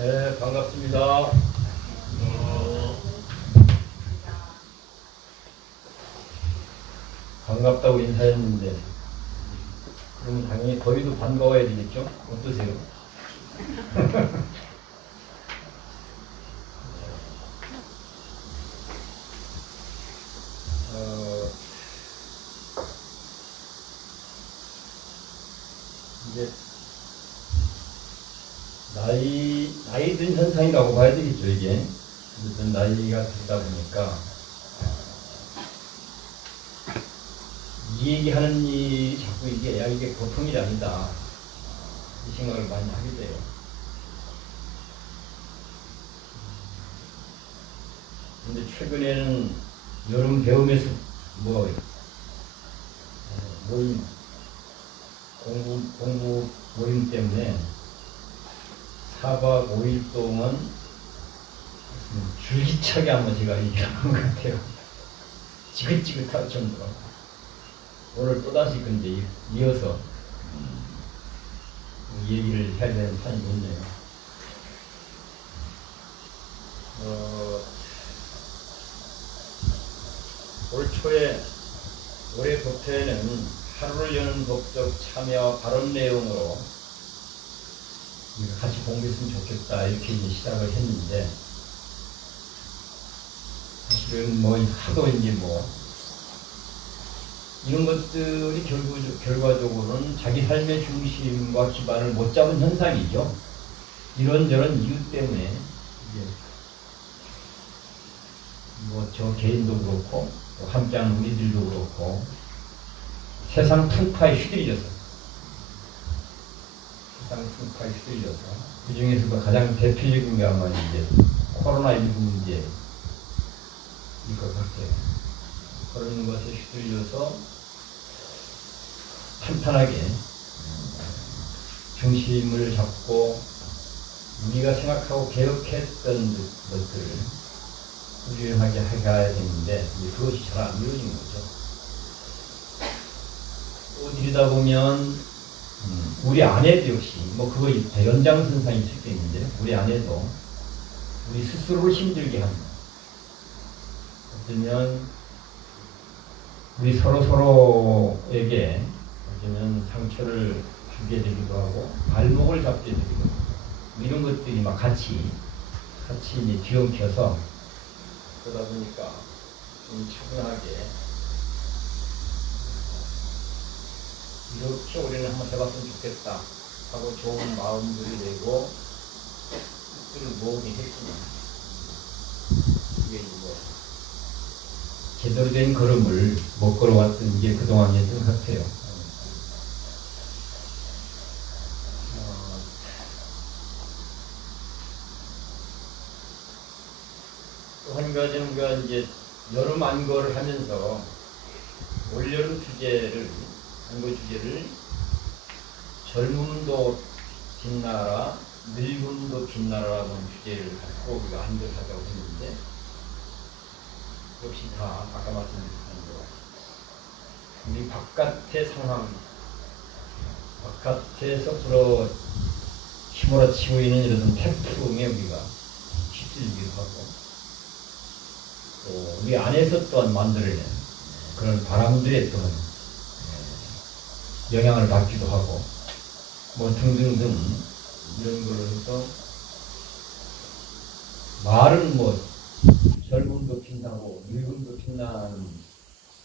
네, 반갑습니다. 반갑다고 인사했는데, 그럼 당연히 거기도 반가워야 되겠죠? 어떠세요? 어, 이제 나이 든 현상이라고 봐야 되겠죠, 이게. 어쨌든 나이가 들다 보니까 이 얘기하는 일이 자꾸 이게 보통 일이 아니다. 이 생각을 많이 하게 돼요. 근데 최근에는 여름 배움에서 뭐 모임 공부 모임 때문에 4박 5일 동안 줄기차게 한번 제가 얘기하는 것 같아요. 지긋지긋할 정도로. 오늘 또다시 근데 이어서 이 얘기를 해야 되는 판이 있네요. 올 초에 올해 법회에는 하루를 여는 법적 참여 발언 내용으로 같이 공부했으면 좋겠다 이렇게 이제 시작을 했는데, 사실은 뭐 하도 이제 뭐 이런 것들이 결과적으로는 자기 삶의 중심과 기반을 못 잡은 현상이죠. 이런저런 이유 때문에 이제 뭐 저 개인도 그렇고 또 함께하는 우리들도 그렇고 세상 풍파에 휘둘려서 그 중에서도 가장 대표적인 게 아마 이제 코로나19 문제일 것 같아요. 그런 것에 휘둘려서 탄탄하게 중심을 잡고 우리가 생각하고 개혁했던 것들을 꾸준하게 해가야 되는데 그것이 잘 안 이루어진 거죠. 또 들이다 보면 우리 안에도 역시 뭐 그거 연장선상이 있을 수 있는데, 우리 안에도 우리 스스로를 힘들게 합니다. 어쩌면 우리 서로에게 어쩌면 상처를 주게 되기도 하고 발목을 잡게 되기도 하고 이런 것들이 막 같이 이제 뒤엉켜서 그러다 보니까 좀 차분하게 이렇게 우리는 한번 해봤으면 좋겠다 하고 좋은 마음들이 되고 뜻을 모으게 했구나. 이게 뭐 제대로 된 걸음을 못 걸어왔던 게 그동안이었던 것 같아요. 또 한 가지는 그 이제 여름 안거를 하면서 올여름 안거 주제를 젊음도 빛나라, 늙음도 빛나라라는 주제를 갖고 우리가 안거를 하자고 했는데, 역시 다 아까 말씀드렸던 대로 우리 바깥의 상황, 바깥에서 휘몰아치고 있는 이런 태풍에 우리가 휩쓸리기도 하고, 또 우리 안에서 또한 만들어낸 그런 바람들에 또한 영향을 받기도 하고, 뭐 등등등 이런 걸로 해서 말은 뭐 젊음도 빛나고 늙음도 빛나는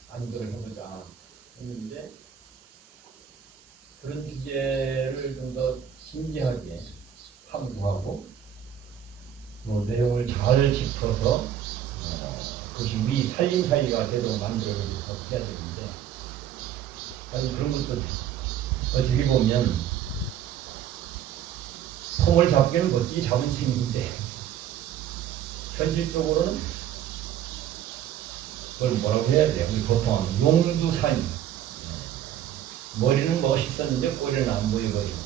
안거를 해보자 했는데, 그런 주제를 좀 더 진지하게 탐구하고 뭐 내용을 잘 짚어서 그것이 우리 살림살이가 되도록 만들어서 해야 되는데, 아니 그런 것도 어떻게 보면 폼을 잡기는 멋지게 잡은 셈인데 현실적으로는 그걸 뭐라고 해야 돼요? 우리 보통 용두사니, 머리는 멋있었는데 꼬리는 안 보여버리는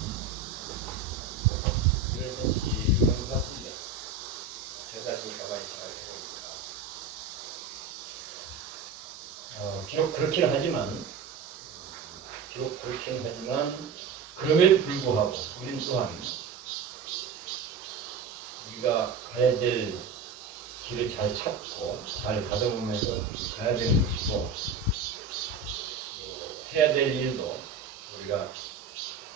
그런 것이 그런 것 같습니다. 제 자신이 가만히 생각해보니까 비록 그렇긴 하지만 그럼에도 불구하고 우리는 또한 우리가 가야 될 길을 잘 찾고 잘 가다보면서 가야 되는 것이고, 해야 될 일도 우리가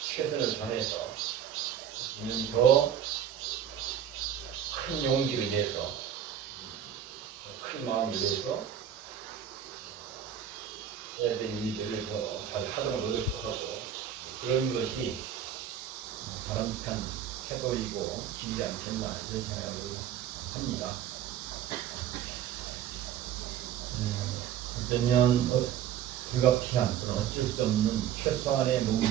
최선을 다해서 더 큰 용기를 내서 큰 마음을 내서 해야 될 일들을 더 잘 하도록 노력하고, 그런 것이 바람직한 태도이고 길이지 않겠나 이런 생각을 합니다. 어쩌면 불가피한 또는 어쩔 수 없는 최소한의 몸길,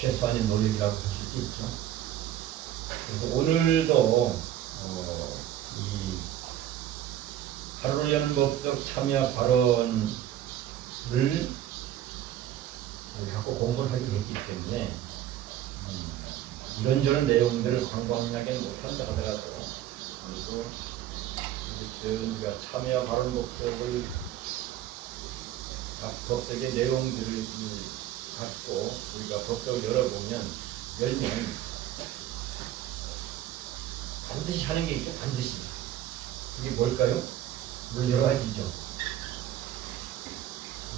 최소한의 노력이라고 하실 수 있죠. 그래서 오늘도 이 하루를 여는 법적 참여 발언을 갖고 공부를 하게 됐기 때문에 이런저런 내용들을 광범위하게 못한다 하더라도 그리고 우리가 참여 발언 법적을 각 법적의 내용들을 갖고 우리가 법적을 열면 반드시 하는 게 있죠. 반드시. 그게 뭘까요? 물론 여러 가지죠.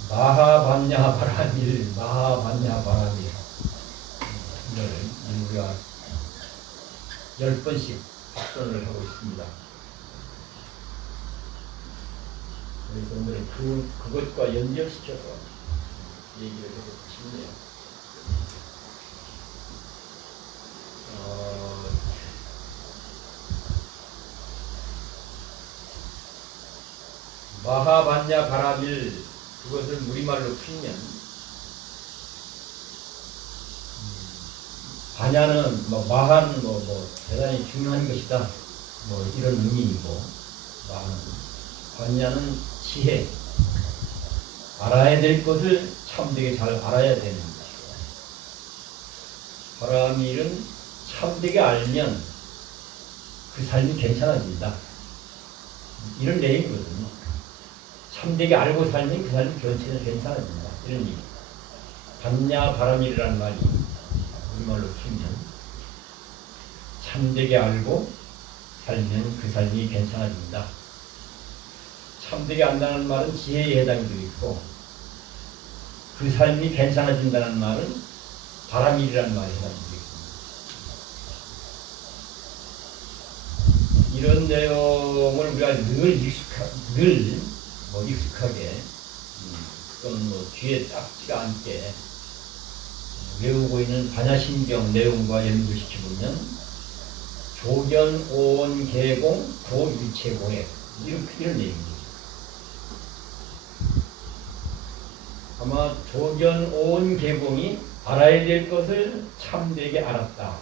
마하반야 바라밀, 마하반야 바라밀. 이거를 우리가 10번씩 합선을 하고 있습니다. 그래서 오늘은 그것과 연결시켜서 얘기를 해보고 싶네요. 마하반야 바라밀, 그것을 우리말로 풀면 반야는 마한 대단히 중요한 것이다 이런 의미이고, 마한 반야는 지혜, 알아야 될 것을 참되게 잘 알아야 되는 것이고, 바라밀은 참되게 알면 그 삶이 괜찮아진다 이런 내용이거든요. 참되게 알고 살면 그 삶이 괜찮아진다 이런 얘기. 반야 바라밀이라는 말이 우리말로 풀면 참되게 알고 살면 그 삶이 괜찮아진다. 참되게 안다는 말은 지혜에 해당이 되어 있고, 그 삶이 괜찮아진다는 말은 바라밀이라는 말에 해당이 되어 있습니다. 이런 내용을 우리가 늘 익숙하게 또는 귀에 딱지가 않게 외우고 있는 반야신경 내용과 연결시켜보면 조견, 오온, 계공, 도일체고액 이런 내용입니다. 아마 조견, 오온, 계공이 알아야 될 것을 참되게 알았다,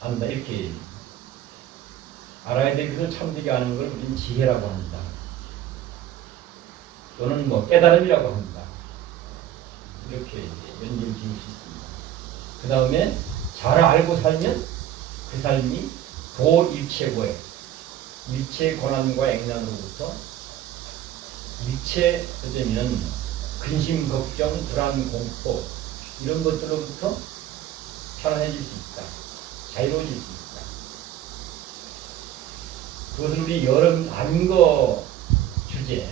안다 이렇게 알아야 될 것을 참되게 아는 걸 우리는 지혜라고 합니다. 또는 깨달음이라고 합니다. 이렇게 연결 지을 수 있습니다. 그 다음에 잘 알고 살면 그 삶이 도일체고액, 일체 고난과 액난으로부터 일체 어쩌면 근심, 걱정, 불안, 공포 이런 것들로부터 편안해질 수 있다. 자유로워질 수 있다. 그것을 우리 여름 안거 주제,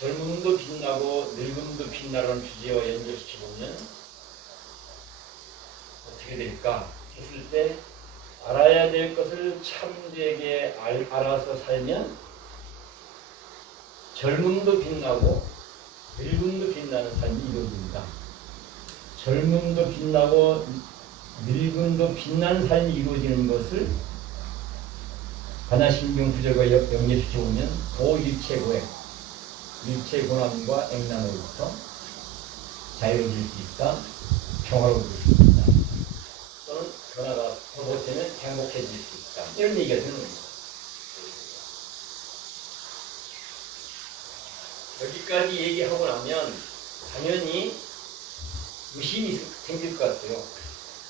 젊음도 빛나고 늙음도 빛나라는 주제와 연결시켜보면 어떻게 될까 했을 때, 알아야 될 것을 참되게 알아서 살면 젊음도 빛나고 늙음도 빛나는 삶이 이루어집니다. 젊음도 빛나고 늙음도 빛나는 삶이 이루어지는 것을 반야신경 구절과 연결시켜보면 도일체고액, 일체 고난과 액난으로부터 자유로워질 수 있다, 평화로워질 수 있다, 또는 그러나 더 못하면 행복해질 수 있다 이런 얘기가 되는 겁니다. 여기까지 얘기하고 나면 당연히 의심이 생길 것 같아요.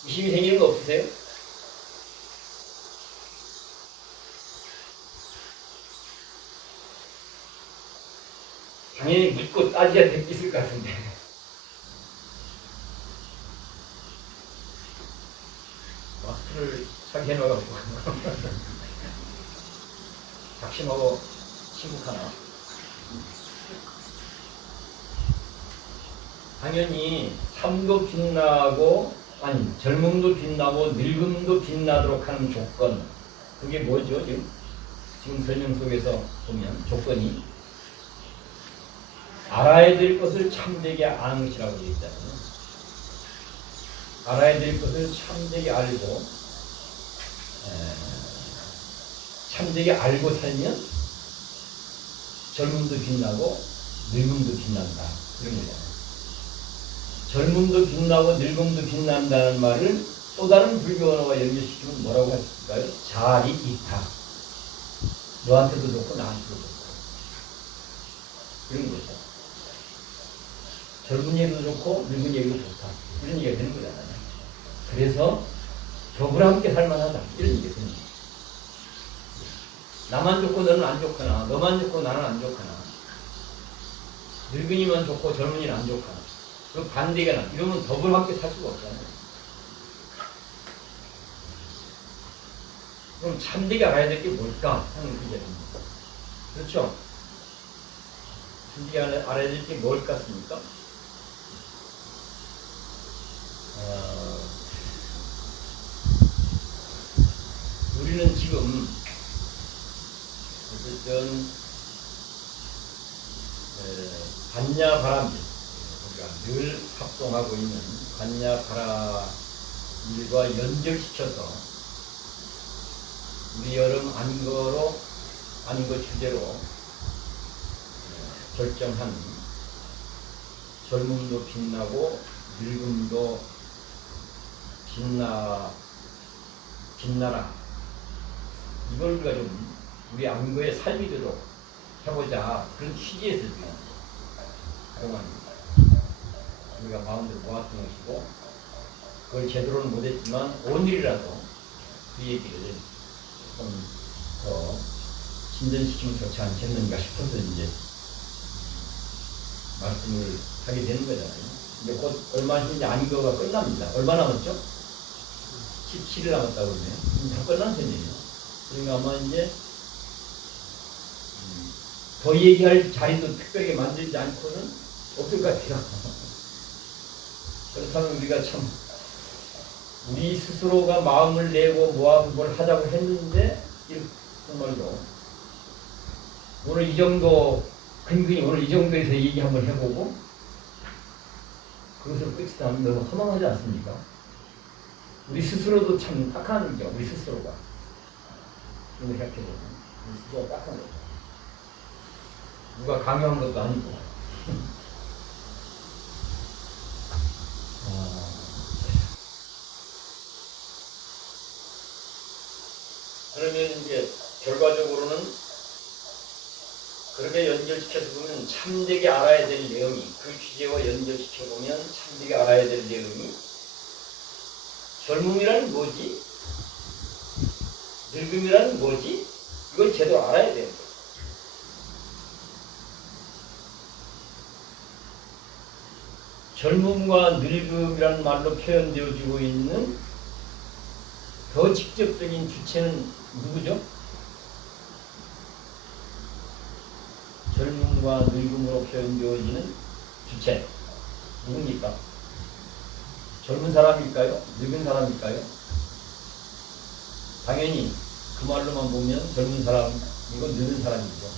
의심이 생기는 거 없으세요? 당연히 묻고 따져야 될 게 있을 것 같은데. 마스크 술을 사게 해놔가지고 작심하고 심국하나. 당연히 삶도 빛나고 아니 젊음도 빛나고 늙음도 빛나도록 하는 조건, 그게 뭐죠? 지금 설명 속에서 보면 조건이 알아야 될 것을 참되게 아는 것이라고 되어 있잖아요. 알아야 될 것을 참되게 알고 참되게 알고 살면 젊음도 빛나고 늙음도 빛난다, 그런 거잖아요. 젊음도 빛나고 늙음도 빛난다는 말을 또 다른 불교 언어와 연결시키면 뭐라고 할까요? 자리이타. 너한테도 좋고 나한테도 좋고 그런 거죠. 젊은 얘기도 좋고 늙은 얘기도 좋다, 이런 얘기가 되는 거잖아요. 그래서 더불어 함께 살만하다, 이런 얘기가 되는 거예요. 나만 좋고 너는 안 좋거나, 너만 좋고 나는 안 좋거나, 늙은이만 좋고 젊은이는 안 좋거나, 그 반대가 나. 이러면 더불어 함께 살 수가 없잖아요. 그럼 참되게 알아야 될 게 뭘까 하는 문제입니다. 그렇죠? 참되게 알아야 될 게 뭘 같습니까? 우리는 지금 어쨌든 관야바람일, 우리가 늘 합동하고 있는 관야바람일과 연결시켜서 우리 여름 안거 주제로 결정한 젊음도 빛나고 늙음도 빛나라, 이걸 우리가 좀 우리 안거에 살이 되도록 해보자, 그런 취지에서 지금 그동안 우리가 마음대로 모았던 것이고, 그걸 제대로는 못했지만 오늘이라도 그 얘기를 좀 더 진전시키면 좋지 않겠는가 싶어서 이제 말씀을 하게 되는 거잖아요. 이제 곧 얼마 있는지 안거가 끝납니다. 얼마 남았죠? 17일 남았다고 그러네요. 다 끝난 셈이에요. 그러니까 아마 이제 더 얘기할 자리도 특별하게 만들지 않고는 없을 것 같아요. 그렇다면 우리가 참 우리 스스로가 마음을 내고 모아서 뭘 하자고 했는데 정말로 오늘 이 정도 근근히 오늘 이 정도에서 얘기 한번 해보고 그것을 끝이 나면 너무 허망하지 않습니까? 우리 스스로도 참 딱한 거죠. 우리 스스로가 이렇게 생각해보면 우리 스스로가 딱한 거죠. 누가 강요한 것도 아니고. 그러면 이제 결과적으로는 그렇게 연결시켜서 보면 참되게 알아야 될 내용이, 그 주제와 연결시켜 보면 참되게 알아야 될 내용이 젊음이란 뭐지? 늙음이란 뭐지? 이걸 제대로 알아야 되는 거예요. 젊음과 늙음이라는 말로 표현되어지고 있는 더 직접적인 주체는 누구죠? 젊음과 늙음으로 표현되어지는 주체 누굽니까? 젊은 사람일까요? 늙은 사람일까요? 당연히 그 말로만 보면 젊은 사람이고 늙은 사람이죠.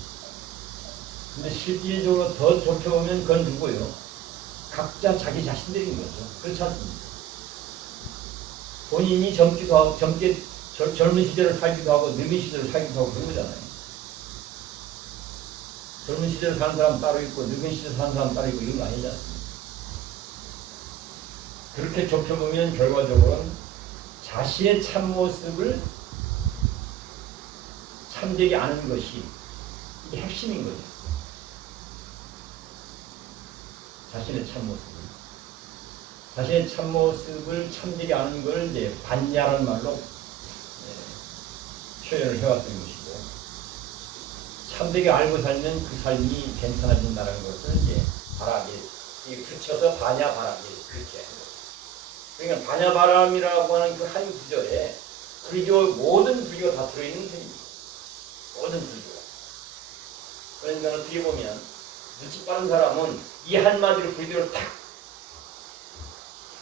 근데 실질적으로 더 좁혀보면 그건 누구예요? 각자 자기 자신들인 거죠. 그렇지 않습니까? 본인이 젊기도 하고 젊은 시절을 살기도 하고 늙은 시절을 살기도 하고 그런 거잖아요. 젊은 시절을 사는 사람 따로 있고 늙은 시절을 사는 사람 따로 있고 이런 거 아니지 않습니까? 그렇게 좁혀보면 결과적으로는 자신의 참모습을 참되게 아는 것이 이게 핵심인 거죠. 자신의 참모습을 참되게 아는 걸 이제 반야라는 말로 표현을 해왔던 것이고, 참되게 알고 살면 그 삶이 괜찮아진다는 것을 이제 붙여서 반야 바람이 그렇게. 그러니까 반야 바람이라고 하는 그 한 구절에 모든 불교가 다 들어있는 책입니다. 모든 불교가. 그러니까 어떻게 보면 눈치 빠른 사람은 이 한마디로 불교를 탁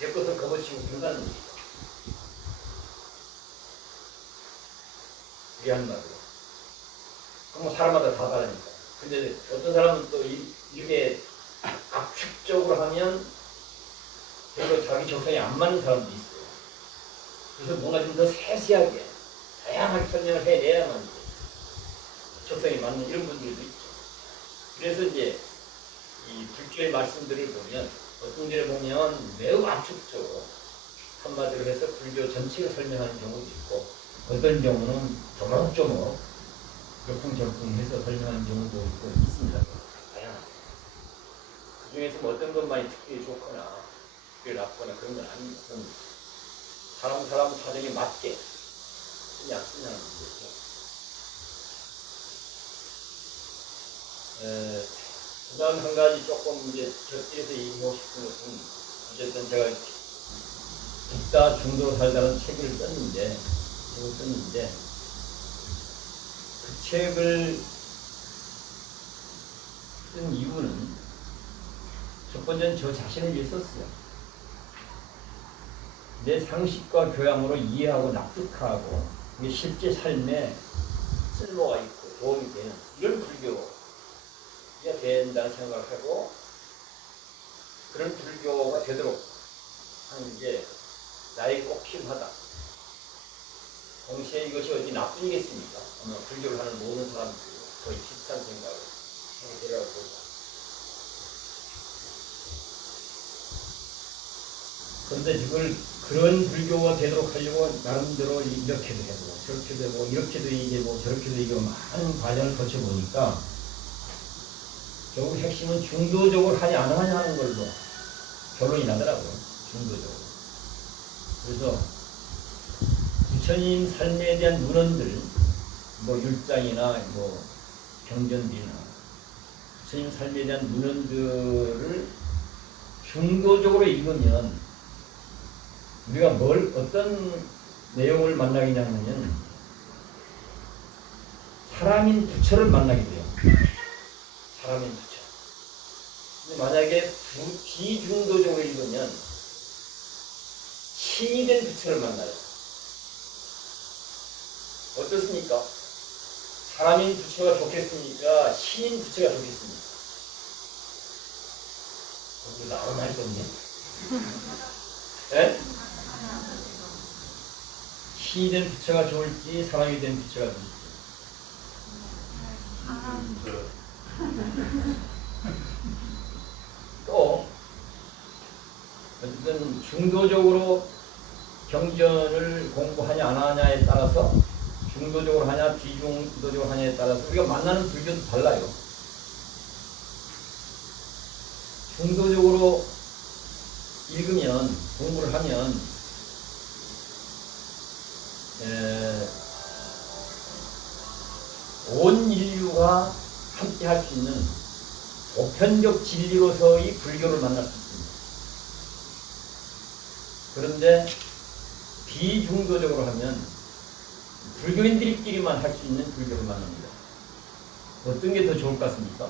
엮어서 거머쥐고 들어가는 얘기죠. 이 한마디로. 그럼 사람마다 다 다르니까. 근데 어떤 사람은 또 이렇게 압축적으로 하면 별로 자기 적성에 안 맞는 사람도 있어요. 그래서 뭔가 좀 더 세세하게 다양하게 설명을 해내야만 적성에 맞는 이런 분들도 있죠. 그래서 이제 이 불교의 말씀들을 보면 어떤 데를 보면 매우 압축적으로 한마디로 해서 불교 전체를 설명하는 경우도 있고 어떤 경우는 조목조목 열풍절풍해서 설명하는 경우도 있습니다. 다양하게. 그 중에서 뭐 어떤 것만이 특별히 좋거나 특별히 나쁘거나 그런 건 아닙니다. 사람 사정에 맞게 쓰냐 안 쓰냐는 문제죠. 그 다음 한 가지 조금 이제 곁들여서 얘기하고 싶은 것은 어쨌든 제가 죽다 중도로 살다는 책을 썼는데 그 책을 쓴 이유는 첫 번째는 저 자신을 위해 썼어요. 내 상식과 교양으로 이해하고 납득하고 이게 실제 삶에 쓸모가 있고 도움이 되는 이런 불교가 된다는 생각을 하고 그런 불교가 되도록 하는 게 나에게 꼭 필요하다. 동시에 이것이 어디 나쁜 일이겠습니까? 아마 불교를 하는 모든 사람들이 거의 비슷한 생각을 하게 되라고 봅니다. 그런데 그런 불교가 되도록 하려고 나름대로 이렇게도 해보고 저렇게도 해보고 이렇게도 얘기하고 저렇게도 얘기하고 많은 과정을 거쳐보니까 결국 핵심은 중도적으로 하냐 안 하냐 하는 걸로 결론이 나더라고요. 중도적으로. 그래서 부처님 삶에 대한 문헌들 뭐 율장이나 뭐 경전들이나 부처님 삶에 대한 문헌들을 중도적으로 읽으면 우리가 어떤 내용을 만나게 되냐면 사람인 부처를 만나게 돼요. 사람인 부처. 근데 만약에 비중도적으로 읽으면 신이 된 부처를 만나요. 어떻습니까? 사람인 부처가 좋겠습니까? 신인 부처가 좋겠습니까? 거기 나온 말이 없네. 예? 신이 된 부처가 좋을지 사람이 된 부처가 좋을지. 또 어쨌든 중도적으로 경전을 공부하냐 안 하냐에 따라서 중도적으로 하냐 비중도적으로 하냐에 따라서 우리가 만나는 불교도 달라요. 중도적으로 읽으면 공부를 하면 온 인류가 함께 할 수 있는 보편적 진리로서의 불교를 만날 수 있습니다. 그런데 비중도적으로 하면 불교인들끼리만 할 수 있는 불교를 만납니다. 어떤 게 더 좋을 것 같습니까?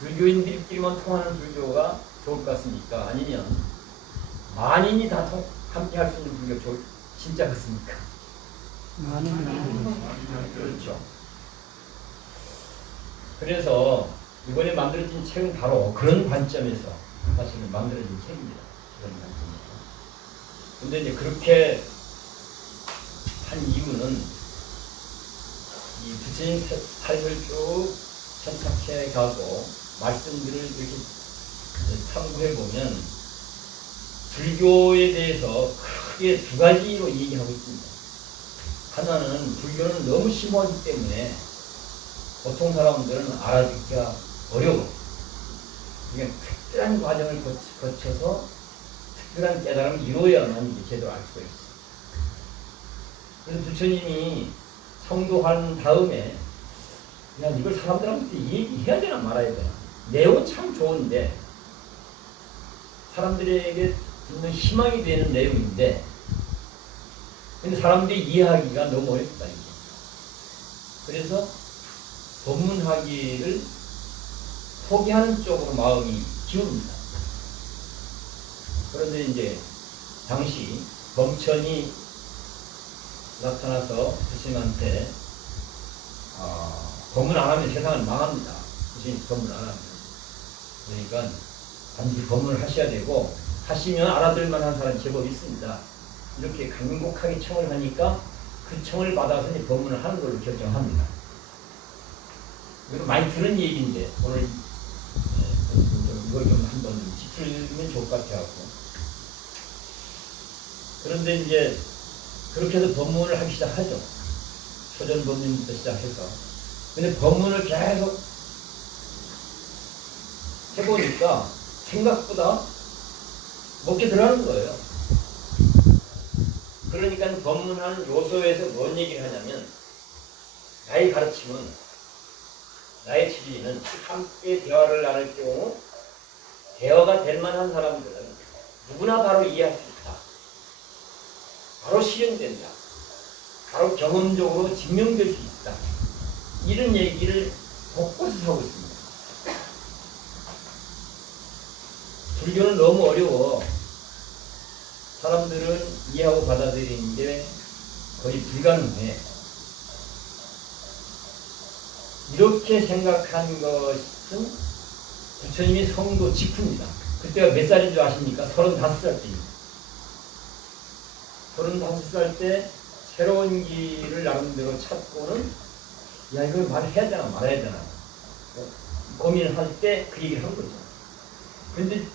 불교인들끼리만 통하는 불교가 좋을 것 같습니까? 아니면 만인이 다 함께 할 수 있는 불교 진짜 그렇습니까? 그렇죠. 그래서 이번에 만들어진 책은 바로 그런 관점에서 사실은 만들어진 책입니다. 그런 관점에서. 근데 이제 그렇게 한 이유는 이 부처님 삶을 쭉 선착해 가고 말씀들을 이렇게 탐구해 보면 불교에 대해서 크게 두 가지로 얘기하고 있습니다. 하나는 불교는 너무 심오하기 때문에 보통 사람들은 알아듣기가 어려워. 이게 특별한 과정을 거쳐서 특별한 깨달음을 이루어야만 이제 제대로 알 수가 있어요. 그래서 부처님이 성도한 다음에 그냥 이걸 사람들한테 얘기해야 되나 말아야 되나. 내용은 참 좋은데 사람들에게 듣는 희망이 되는 내용인데 근데 사람들이 이해하기가 너무 어렵다. 이게. 그래서 법문하기를 포기하는 쪽으로 마음이 기웁니다. 그런데 이제 당시 범천이 나타나서 스님한테 법문 안 하면 세상은 망합니다. 스님 법문 안 하면. 그러니까 반드시 법문을 하셔야 되고 하시면 알아들 만한 사람이 제법 있습니다. 이렇게 간곡하게 청을 하니까 그 청을 받아서 이제 법문을 하는 걸로 결정합니다. 이거 많이 들은 얘기인데 오늘 이걸 좀 한번 짚으면 좋을 것 같아요. 그런데 이제 그렇게 해서 법문을 하기 시작하죠. 초전 법문부터 시작해서. 근데 법문을 계속 해보니까 생각보다 먹게 들어가는 거예요. 그러니까 법문하는 요소에서 뭔 얘기를 하냐면 나의 가르침은 나의 진리는 함께 대화를 나눌 경우 대화가 될 만한 사람들은 누구나 바로 이해할 수 있다. 바로 실현된다. 바로 경험적으로 증명될 수 있다. 이런 얘기를 곳곳에서 하고 있습니다. 불교는 너무 어려워. 사람들은 이해하고 받아들이는 게 거의 불가능해. 이렇게 생각한 것은 부처님이 성도 직후입니다. 그때가 몇 살인 줄 아십니까? 35살 때입니다. 35살 때 새로운 길을 나름대로 찾고는 야 이걸 말해야 되나 말아야 되나 고민을 할 때 그 얘기를 한 거죠. 그런데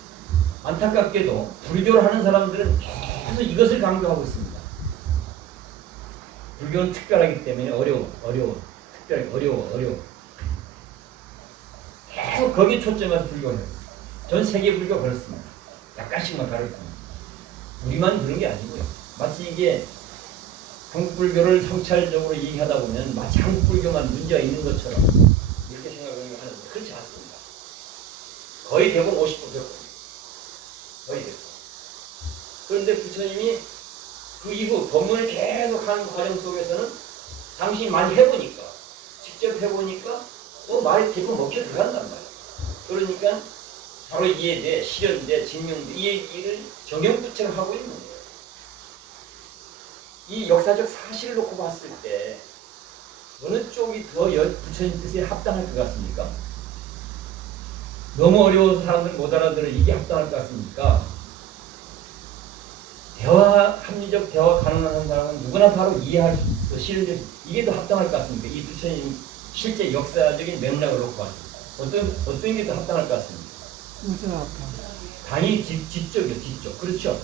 안타깝게도 불교를 하는 사람들은 계속 이것을 강조하고 있습니다. 불교는 특별하기 때문에 어려워. 특별히 어려워. 계속 거기에 초점해서 불교를 해요. 전 세계 불교 그렇습니다. 약간씩만 다를 겁니다. 우리만 그런 게 아니고요. 마치 이게 한국 불교를 성찰적으로 얘기하다 보면 마치 한국 불교만 문제가 있는 것처럼 이렇게 생각하는데 그렇지 않습니다. 거의 대부분 50% 100%. 거의 대부분. 그런데 부처님이 그 이후 법문을 계속 하는 과정 속에서는 당신이 많이 해보니까 직접 해보니까 또 말이 대부분 먹혀 들어간단 말이에요. 그러니까 바로 이해돼, 실현돼, 증명돼 이 얘기를 정형부처럼 하고 있는 거예요. 이 역사적 사실을 놓고 봤을 때 어느 쪽이 더 부처님 뜻에 합당할 것 같습니까? 너무 어려워서 사람들 못 알아들어 이게 합당할 것 같습니까? 합리적 대화 가능한 사람은 누구나 바로 이해할 수 있어. 실현될 이게 더 합당할 것 같습니까? 이 부처님 실제 역사적인 맥락을 놓고 봤을 때 어떤 게 더 합당할 것 같습니까? 당연히 뒤쪽이요, 뒤쪽. 그렇죠?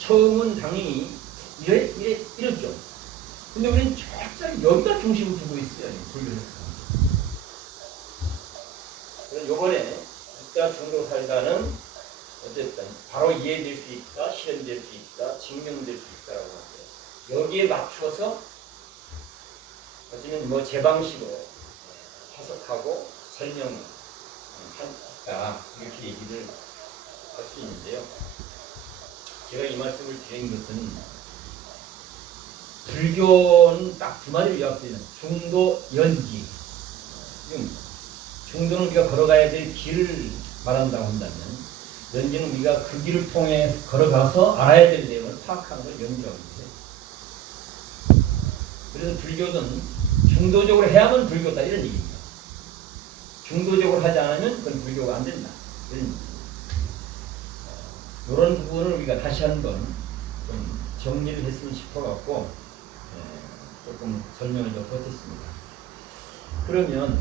처음은 당연히 이랬죠. 근데 우리는 철저히 여기다 중심을 두고 있어요. 불교를. 그래서 요번에 국가 중도 살다는 어쨌든 바로 이해될 수 있다, 실현될 수 있다, 증명될 수 있다라고 하고요. 여기에 맞춰서 어쩌면 뭐 제 방식으로 해석하고 설명한다 이렇게 얘기를 할 수 있는데요. 제가 이 말씀을 드린 것은 불교는 딱 두 마디로 요약되는 중도, 연기. 중도는 우리가 걸어가야 될 길을 말한다고 한다면 연기는 우리가 그 길을 통해 걸어가서 알아야 될 내용을 파악하는 걸 연기라고 해요. 그래서 불교는 중도적으로 해야만 불교다 이런 얘기입니다. 중도적으로 하지 않으면 그건 불교가 안 된다. 이런 부분을 우리가 다시 한번 좀 정리를 했으면 싶어갖고 조금 설명을 좀 보탰습니다. 그러면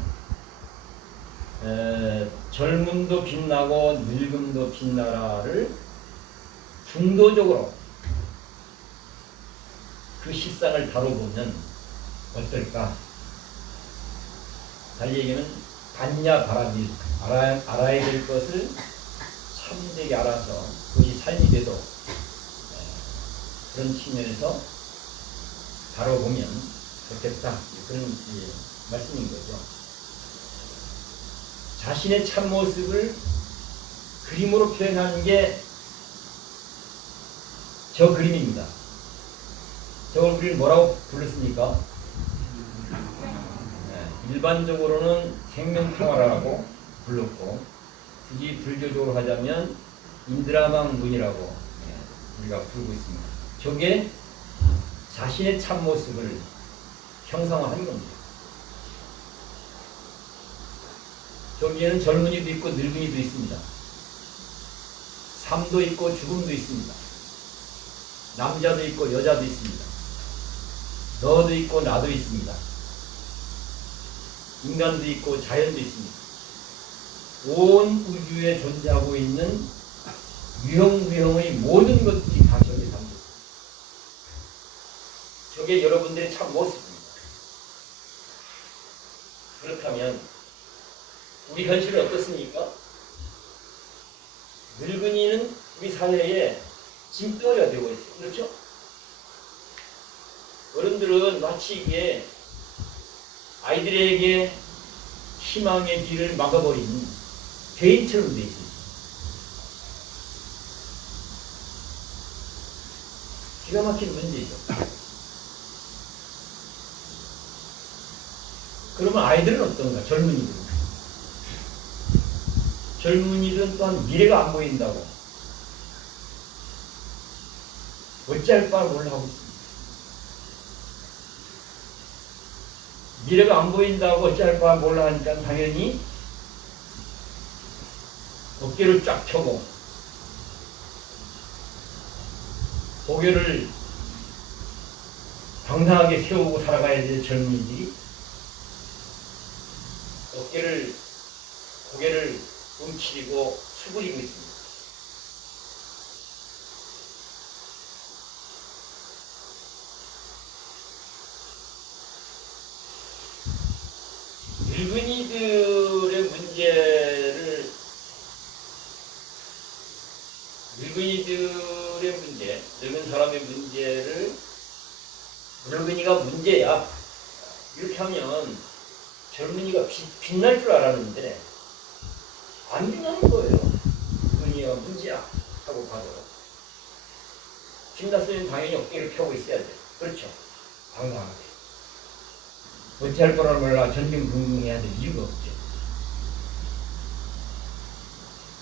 젊음도 빛나고 늙음도 빛나라를 중도적으로 그 실상을 다뤄보면 어떨까? 달리 얘기는 반야 바라밀 알아야 될 것을 참되게 알아서 그것이 삶이 돼도 그런 측면에서 다뤄보면 좋겠다. 그런 말씀인 거죠. 자신의 참모습을 그림으로 표현하는 게 저 그림입니다. 저걸 우리는 뭐라고 불렀습니까? 일반적으로는 생명평화라고 불렀고, 굳이 불교적으로 하자면 인드라망문이라고 우리가 부르고 있습니다. 저게 자신의 참모습을 형상화한 겁니다. 저기에는 젊은이도 있고 늙은이도 있습니다. 삶도 있고 죽음도 있습니다. 남자도 있고 여자도 있습니다. 너도 있고 나도 있습니다. 인간도 있고 자연도 있습니다. 온 우주에 존재하고 있는 유형무형의 모든 것들이 다 저기에 담겨 있습니다. 저게 여러분들의 참 모습입니다. 그렇다면 우리 현실은 어떻습니까? 늙은이는 우리 사회에 짐덩어리가 되고 있어요. 그렇죠? 어른들은 마치 이게 아이들에게 희망의 길을 막아버린 죄인처럼 되어 있습니다. 기가 막힌 문제죠. 그러면 아이들은 어떤가? 젊은이들은. 젊은이들은 또한 미래가 안 보인다고 어찌할 바를 몰라 하고 있습니다. 미래가 안 보인다고 어찌할 바를 몰라 하니까 당연히 어깨를 쫙 펴고 고개를 당당하게 세우고 살아가야 될 젊은이들이 고개를 움츠리고 수그리고 있습니다. 늙은이들의 문제, 늙은 사람의 문제를 늙은이가 문제야 이렇게 하면 젊은이가 빛날 줄 알았는데 안 빛나는 거예요. 늙은이가 문제야 하고 봐도 빛났으면 당연히 어깨를 펴고 있어야 돼. 그렇죠? 당당하게. 어찌할 거라 몰라 전쟁긍긍해야 될 이유가 없죠.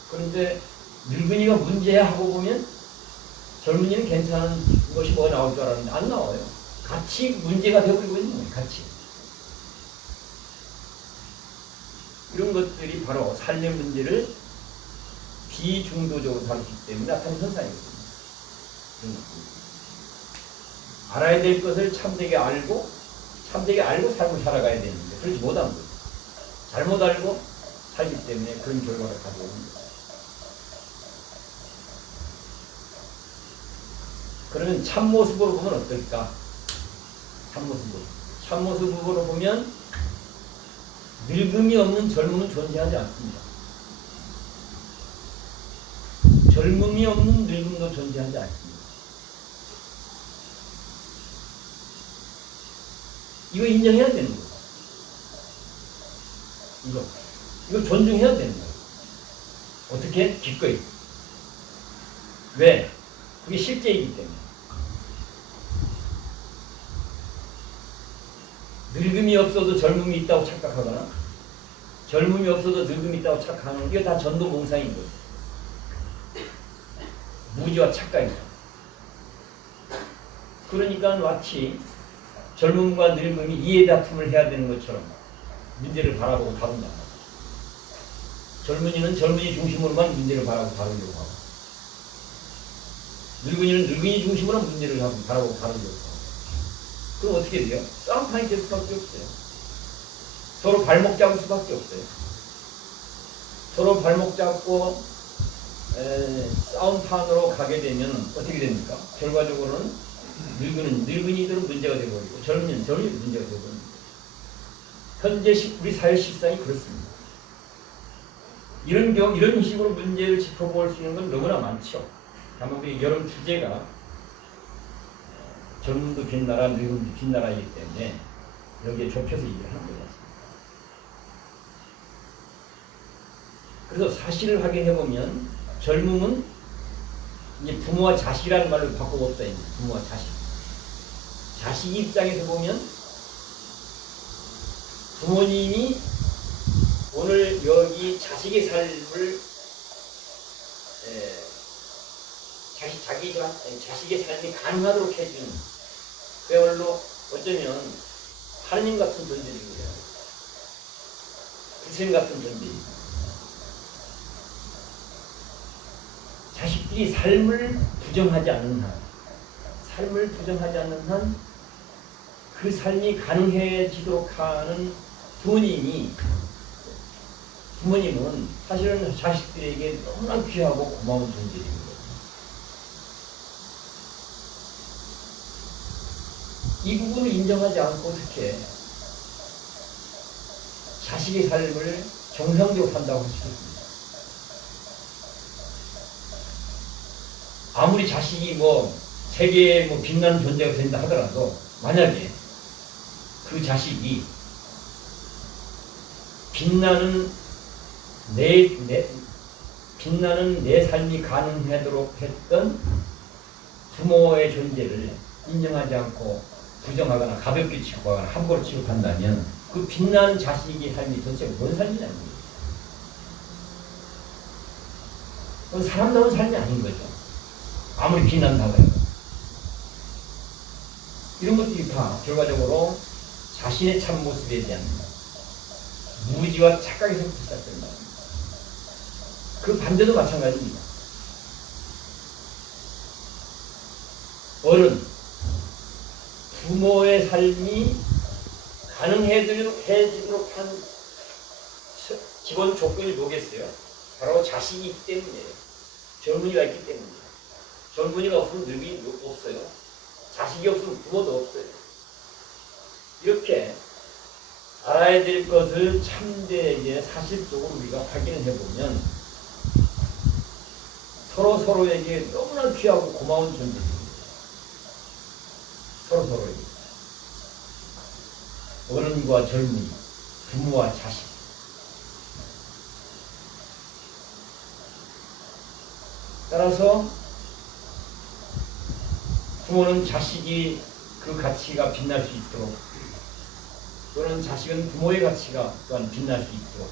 그런데 늙은이가 문제야 하고 보면 젊은이는 괜찮은 것이 뭐가 나올 줄 알았는데 안 나와요. 같이 문제가 되어버리고 있는 거예요. 같이. 이런 것들이 바로 삶의 문제를 비중도적으로 다루기 때문에 나타나는 현상이거든요. 알아야 될 것을 참되게 알고 삶을 살아가야 되는데 그렇지 못한 거죠. 잘못 알고 살기 때문에 그런 결과를 가져옵니다. 그러면 참모습으로 보면 어떨까? 참모습으로 보면 늙음이 없는 젊음은 존재하지 않습니다. 젊음이 없는 늙음도 존재하지 않습니다. 이거 인정해야 되는 거예요. 이거 존중해야 되는 거예요. 어떻게? 기꺼이. 왜? 그게 실제이기 때문에. 늙음이 없어도 젊음이 있다고 착각하거나 젊음이 없어도 늙음이 있다고 착각하는 게 다 전도몽상인 거예요. 무지와 착각이죠. 그러니까 마치 젊음과 늙음이 이해다툼을 해야 되는 것처럼 문제를 바라보고 다룬다. 젊은이는 젊은이 중심으로만 문제를 바라보고 다루려고 하고 늙은이는 늙은이 중심으로 문제를 바라보고 다루려고 하고 그럼 어떻게 돼요? 싸움판이 될 수밖에 없어요. 서로 발목 잡을 수밖에 없어요. 서로 발목 잡고 싸움판으로 가게 되면 어떻게 됩니까? 결과적으로는 늙은이들은 문제가 되어버리고 젊은이는 문제가 되어버립니다. 현재 우리 사회 실상이 그렇습니다. 이런 식으로 문제를 짚어볼 수 있는 건 너무나 많죠. 다만 우리 여름 주제가 젊음도 빛나라, 늙음도 빛나라이기 때문에 여기에 좁혀서 얘기를 하는 것 같습니다. 그래서 사실을 확인해보면 젊음은 이제 부모와 자식이라는 말로 바꿔봅시다. 부모와 자식. 자식 입장에서 보면 부모님이 오늘 여기 자식의 삶을 자식의 삶이 가능하도록 해준 그야말로 어쩌면 하느님 같은 존재입니다. 구생 같은 존재입니다. 자식들이 삶을 부정하지 않는 한, 그 삶이 가능해지도록 하는 부모님은 사실은 자식들에게 너무나 귀하고 고마운 존재입니다. 이 부분을 인정하지 않고 어떻게 자식의 삶을 정상적으로 산다고 할 수 있습니다. 아무리 자식이 세계에 빛나는 존재가 된다 하더라도 만약에 그 자식이 빛나는 내 삶이 가능하도록 했던 부모의 존재를 인정하지 않고 부정하거나 가볍게 취급하거나 함부로 취급한다면 그 빛나는 자식의 삶이 도대체 뭔 삶이냐는 거예요. 그건 사람다운 삶이 아닌 거죠. 아무리 빛난다고 해도. 이런 것들이 다 결과적으로 자신의 참모습에 대한 무지와 착각에서부터 시작된다. 그 반대도 마찬가지입니다. 어른, 부모의 삶이 가능해지도록 한 기본 조건이 뭐겠어요? 바로 자식이 있기 때문이에요. 젊은이가 있기 때문이에요. 젊은이가 없으면 늙이 없어요. 자식이 없으면 부모도 없어요. 이렇게 알아야 될 것을 참되게 사실적으로 우리가 확인을 해보면 서로에게 너무나 귀하고 고마운 존재입니다. 서로에게. 어른과 젊은이, 부모와 자식. 따라서 부모는 자식이 그 가치가 빛날 수 있도록, 또는 자식은 부모의 가치가 또한 빛날 수 있도록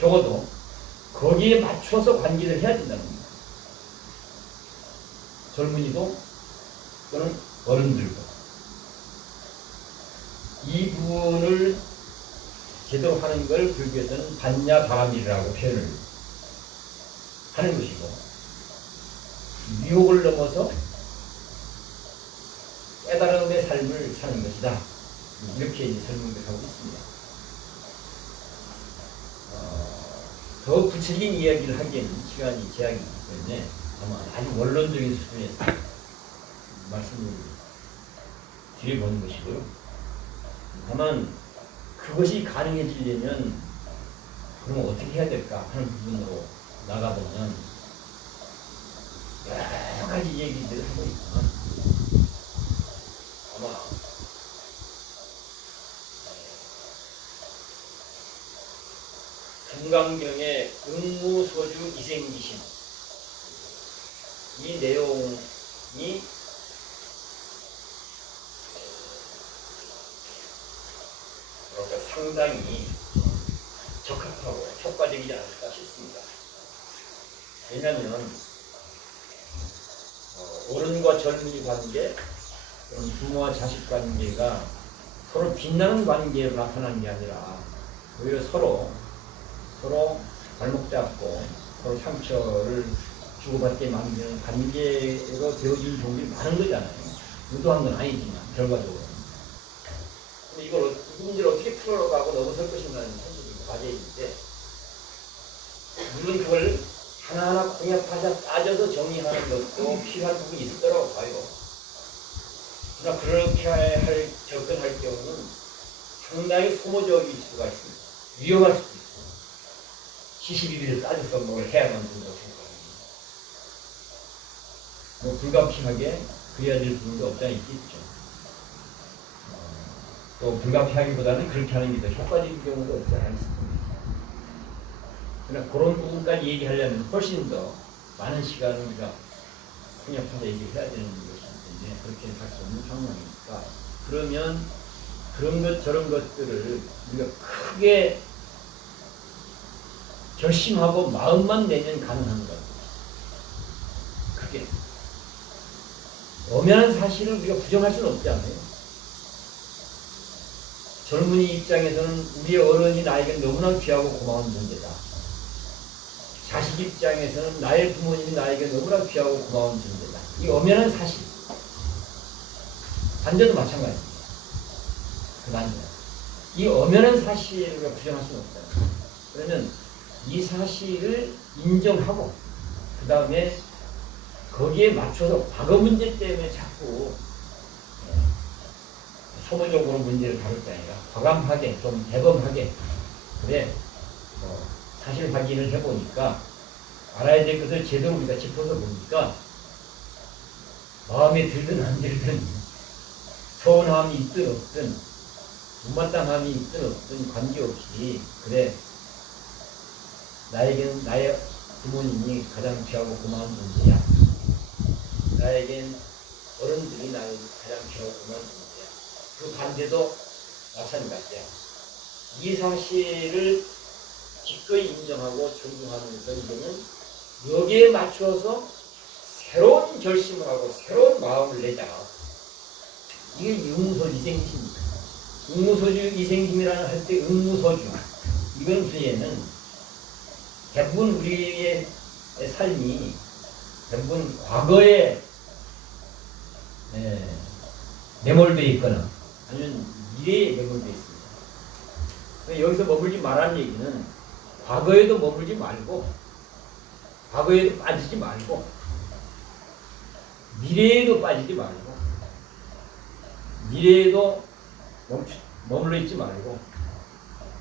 적어도 거기에 맞춰서 관계를 해야 된다는 겁니다. 젊은이도 또는 어른들도 이 부분을 제대로 하는 걸 불교에서는 반야바람이라고 표현을 하는 것이고, 미혹을 넘어서 깨달음의 삶을 사는 것이다. 이렇게 이제 설명을 하고 있습니다. 더 구체적인 이야기를 하기에는 시간이 제약이기 때문에 아마 아주 원론적인 수준에서 말씀을 드려보는 것이고요. 다만 그것이 가능해지려면 그럼 어떻게 해야 될까 하는 부분으로 나가보면 여러 가지 얘기들을 하고 있지만 아마 금강경의 응무소주 이생기심 이 내용이 상당히 적합하고 효과적이지 않을까 싶습니다. 왜냐하면 어른과 젊은이 관계, 부모와 자식 관계가 서로 빛나는 관계로 나타나는 게 아니라 오히려 서로 발목 잡고 서로 상처를 주고받게 만드는 관계로 되어진 경우들이 많은 거잖아요. 의도한 건 아니지만 결과적으로. 근데 이 문제를 어떻게 풀어가고 넘어설 것인가는 현실적인 과제인데, 물론 그걸 하나하나 공약하자 따져서 정리하는 것도 필요한 부분이 있을 거라고 봐요. 그러나 그렇게 접근할 경우는 상당히 소모적일 수가 있습니다. 위험할 수도 있고, 시시비비를 따져서 뭘 해야만 된다고 생각합니다. 불가피하게 그래야 될 부분도 없지 않아 있겠죠. 또 불가피하기보다는 그렇게 하는 게 더 효과적인 경우도 없지 않아 있습니다. 그러나 그런 부분까지 얘기하려면 훨씬 더 많은 시간을 우리가 통역해서 얘기해야 되는 것이 때문에 그렇게 할 수 없는 상황이니까 그러면 그런 것 저런 것들을 우리가 크게 결심하고 마음만 내면 가능한 것. 크게. 엄연한 사실을 우리가 부정할 수는 없지 않아요. 젊은이 입장에서는 우리의 어른이 나에게 너무나 귀하고 고마운 존재다. 자식 입장에서는 나의 부모님이 나에게 너무나 귀하고 고마운 존재다. 이 엄연한 사실. 반대도 마찬가지입니다. 그 반대. 이 엄연한 사실을 우리가 부정할 수는 없다. 그러면 이 사실을 인정하고 그 다음에 거기에 맞춰서 과거 문제 때문에 자꾸 소모적으로 문제를 다룰 게 아니라 과감하게 좀 대범하게 그래 사실 확인을 해보니까 알아야 될 것을 제대로 우리가 짚어서 보니까 마음에 들든 안 들든 서운함이 있든 없든 못마땅함이 있든 없든 관계없이 그래 나에겐 나의 부모님이 가장 귀하고 고마운 존재야. 나에겐 어른들이 나에게 가장 귀하고 고마운 존재야. 그 반대도 마찬가지야. 이 사실을 기꺼이 인정하고 존중하면서 이제는 여기에 맞춰서 새로운 결심을 하고 새로운 마음을 내자. 이게 응무소주 이생심입니다. 응무소주 이생심이라는 할 때 응무소주 이건 뒤에는 대부분 우리의 삶이 대부분 과거에 매몰되어 있거나 아니면 미래에 매몰되어 있습니다. 여기서 머물지 말라는 얘기는 과거에도 머물지 말고 과거에도 빠지지 말고 미래에도 빠지지 말고 미래에도 머물러 있지 말고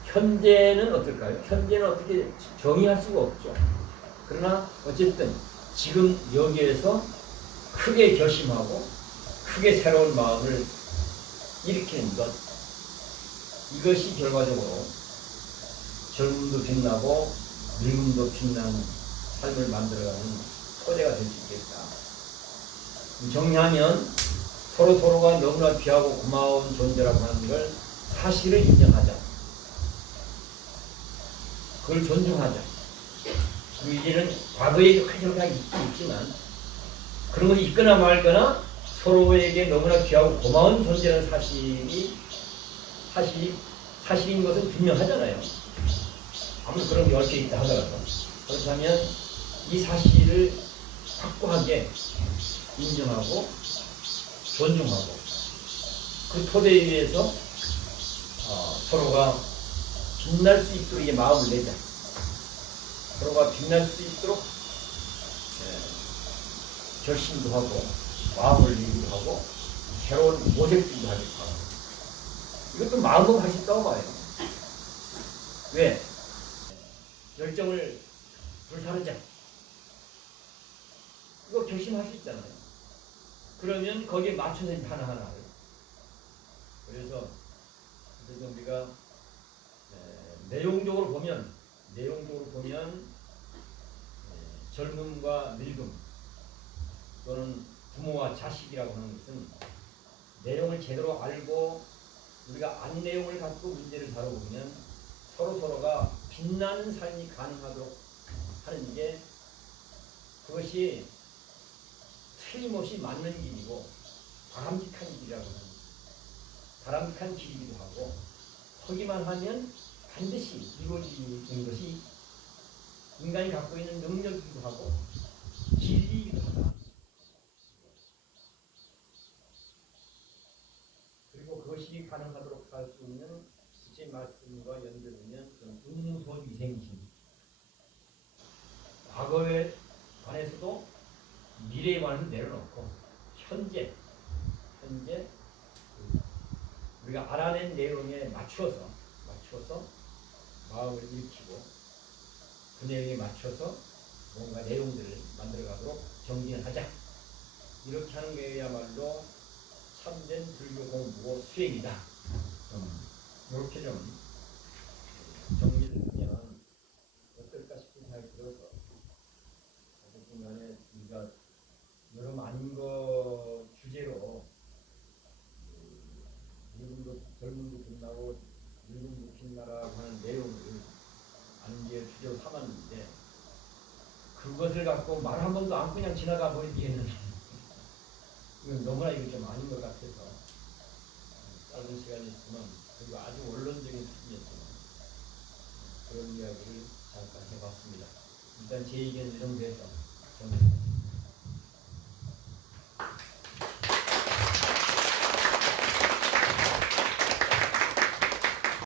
현재는 어떨까요? 현재는 어떻게 정의할 수가 없죠. 그러나 어쨌든 지금 여기에서 크게 결심하고 크게 새로운 마음을 일으키는 것 이것이 결과적으로 젊음도 빛나고 늙음도 빛나는 삶을 만들어가는 토대가 될 수 있겠다. 정리하면 서로가 너무나 귀하고 고마운 존재라고 하는 걸 사실을 인정하자. 그걸 존중하자. 그리고 이제는 과거에 가져가기 있지만 그런 것이 있거나 말거나 서로에게 너무나 귀하고 고마운 존재라는 사실인 것은 분명하잖아요. 아무리 그런 게 얽혀 있다 하더라도. 그렇다면 이 사실을 확고하게 인정하고 존중하고 그 토대 위에서 서로가 빛날 수 있도록 이게 마음을 내자. 서로가 빛날 수 있도록 결심도 하고 마음을 내기도 하고 새로운 모색도 하기도 하고 이것도 마음으로 할 수 있다고 봐요. 왜? 열정을 불사르자. 이거 결심할 수 있잖아요. 그러면 거기에 맞춰서 하나하나. 그래서 우리가 내용적으로 보면 젊음과 늙음 또는 부모와 자식이라고 하는 것은 내용을 제대로 알고 우리가 안 내용을 갖고 문제를 다뤄보면 서로가 빛나는 삶이 가능하도록 하는 게 그것이 틀림없이 맞는 길이고 바람직한 길이라고 합니다. 바람직한 길이기도 하고 하기만 하면 반드시 이루어지는 것이 인간이 갖고 있는 능력이기도 하고 진리이기도 하다. 그리고 그것이 가능하도록 할 수 있는 제 말씀과 연결되면 응무소위생심 과거에 관해서도 미래에 관해서 내려놓고 현재 우리가 알아낸 내용에 맞춰서 마음을 일으키고 그 내용에 맞춰서 뭔가 내용들을 만들어가도록 정진하자. 이렇게 하는 게야말로 참된 불교 공부고 수행이다. 이렇게 좀 정리를 하면 어떨까 싶은 생각이 들어서 어쨌든 간에 우리가 여러 많은 거 주제로 삼았는데 그것을 갖고 말 한 번도 안 그냥 지나가 버리기에는 이건 너무나 이거 좀 아닌 것 같아서 짧은 시간이었지만 그리고 아주 원론적인 수준이었지만 그런 이야기를 잠깐 해봤습니다. 일단 제 의견은 이 정도에서 정리합니다.